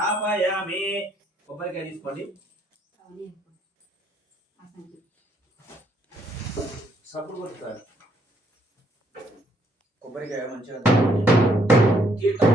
స్థాపయామి. కొబ్బరికాయ తీసుకోండి. సప్పుడు కొట్టుతారు. కొబ్బరికాయ మంచిగా తీర్థం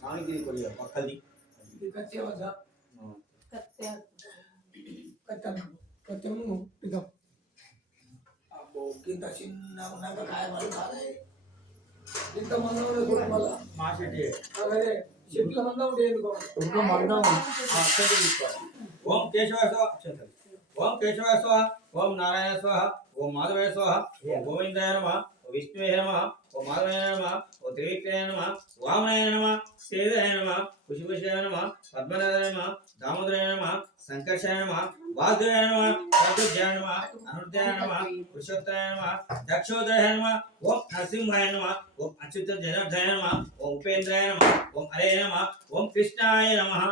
సానికి కొద్దిగా పక్కది ఇంత చిన్న ఉన్నాక కాయమని కాదు ఇంత మందం మా చెట్టు చెట్ల మందం ఉంటే ఓం కేశవాయ స్వాహ, ఓం కేశవాయ స్వాహ, ఓం నారాయణ స్వాహ, ఓం మాధవాయ స్వాహ, ఓం గోవిందాయ నమః, ఓం విష్ణువే నమః, ఓం మాధవాయ నమః, ఓం త్రివిక్రయాయ నమః, వామనాయ నమః, శ్రీధరాయ నమః, కుశిభూషాయ నమః, పద్మనాభాయ నమః, దామోదరాయ నమః, సంకర్షాయ నమః, వాసుదేవాయ నమః, ప్రద్యుమ్నాయ నమః, అనురుద్ధాయ నమః, పురుషోత్తరాయ నమః, దక్షోదరాయ నమః, ఓం నరసింహాయ నమః, ఓం అచ్యుత జనార్దనాయ నమః, ఓం ఉపేంద్రాయ నమః, ఓం హరే నమః, ఓం కృష్ణాయ నమః.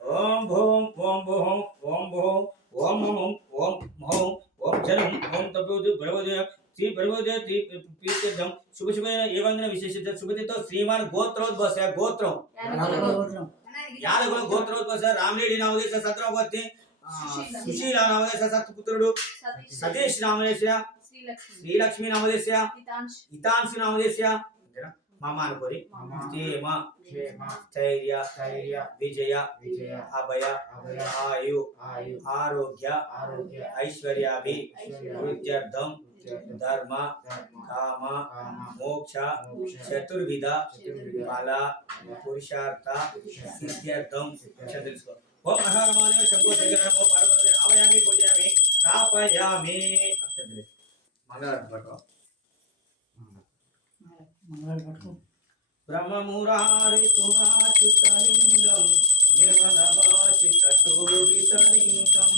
ఓం భూం ఓం భూం ఓం భూం ఓం ఓం ఓం ఓం ఓం జలం ఓం తపోదు బ్రవోదయ శ్రీ బ్రవోదయ తీర్థం శుభ శుభ ఏవంగన విశేషిత శుభతితో శ్రీమాన్ గోత్రోద్భవ గోత్రం యాదవ గోత్రోద్భవ రామరెడ్డి నామదేశ సత్రవతి సుశీల నామదేశ సత్పుత్రుడు సతీష్ నామదేశ శ్రీలక్ష్మి నామదేశ హితాంశు నామదేశ మామ అనుకోరి స్థైర్య విజయ అభయ ఆయు ఆరోగ్య ఐశ్వర్యాభి వృద్ధ్యర్థం ధర్మ కామ మోక్ష చతుర్విధ ఫల పురుషార్థ సిద్ధ్యర్థం తెలుసుకో. ఓం మహారమాదేవ శంభో శంకర నమో పార్వతీ ఆవయామి పూజయామి స్థాపయామి. బ్రహ్మమురారి సురాచితలింగం నిర్మలవాచితశోభితలింగం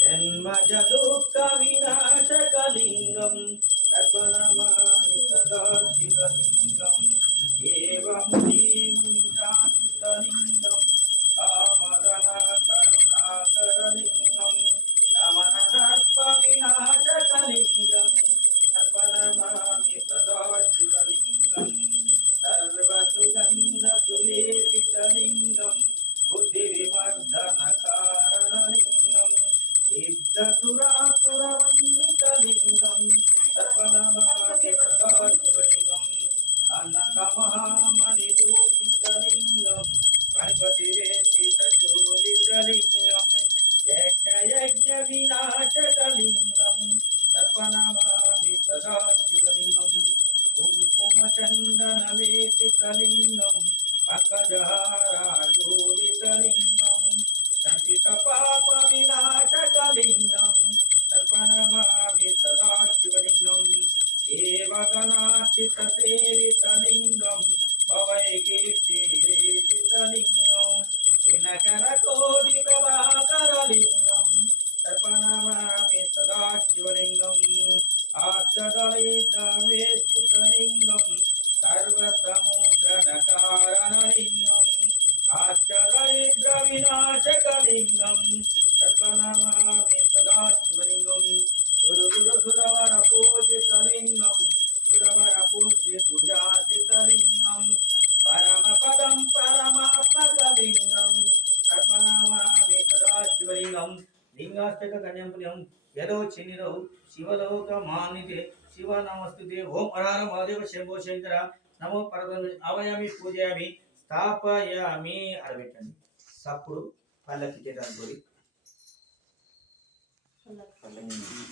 జన్మజ దుఃఖ వినాశకలింగం సర్వనమామి సదా శివలింగం ఏవం జీమునిజాచితలింగం కామదన కరుణాకరలింగం రమణ సర్ప వినాశకలింగం సర్వనమామి సదా శివలింగం సర్వసుగంధసులేపితలింగం బుద్ధి వివర్ధన కారణలింగం సిద్ధసురాసురవందితలింగం సర్వనమామి సదా శివలింగం అన్నకమహామణిభూషితలింగం గణపతివేష్టితశోభితలింగం యజ్ఞ వినాశకలింగం సర్వనమామి సదా శివలింగం కుంకుమ చందన లేపితలింగం పంకజహారాజోడితలింగం సంచిత పాప వినాశకలింగం సర్వనమామి సదా శివలింగం దేవగణాచిత సేవితలింగం భవైకీర్తిరేషితలింగం వినకర కోటి ప్రభాకరలింగం సర్వనమామి సదా శివలింగం ఆచదలిద్రవేషితలింగం సర్వసముద్రనకారణలింగం ఆచదలిద్ర వినాశకలింగం సర్వనమామి సదా శివలింగం సురగురు సురవర పూజితలింగం సురవర పూజి పూజాసితలింగం పరమపదం పరమాత్మకలింగం సర్వనమామి సదా శివలింగం లింగాష్టక కన్యం పుణ్యం యదో చిన్నిరౌ శివలోక మాన్నితే శివ నమస్తుతే. ఓం హర మహాదేవ శంభో శంకర నమో పరబ్రహ్మ ఆవయామి పూజయామి స్థాపయామి. అరబెట్టండి. సప్పుడు పల్లకి అనుకోరి చల్లగా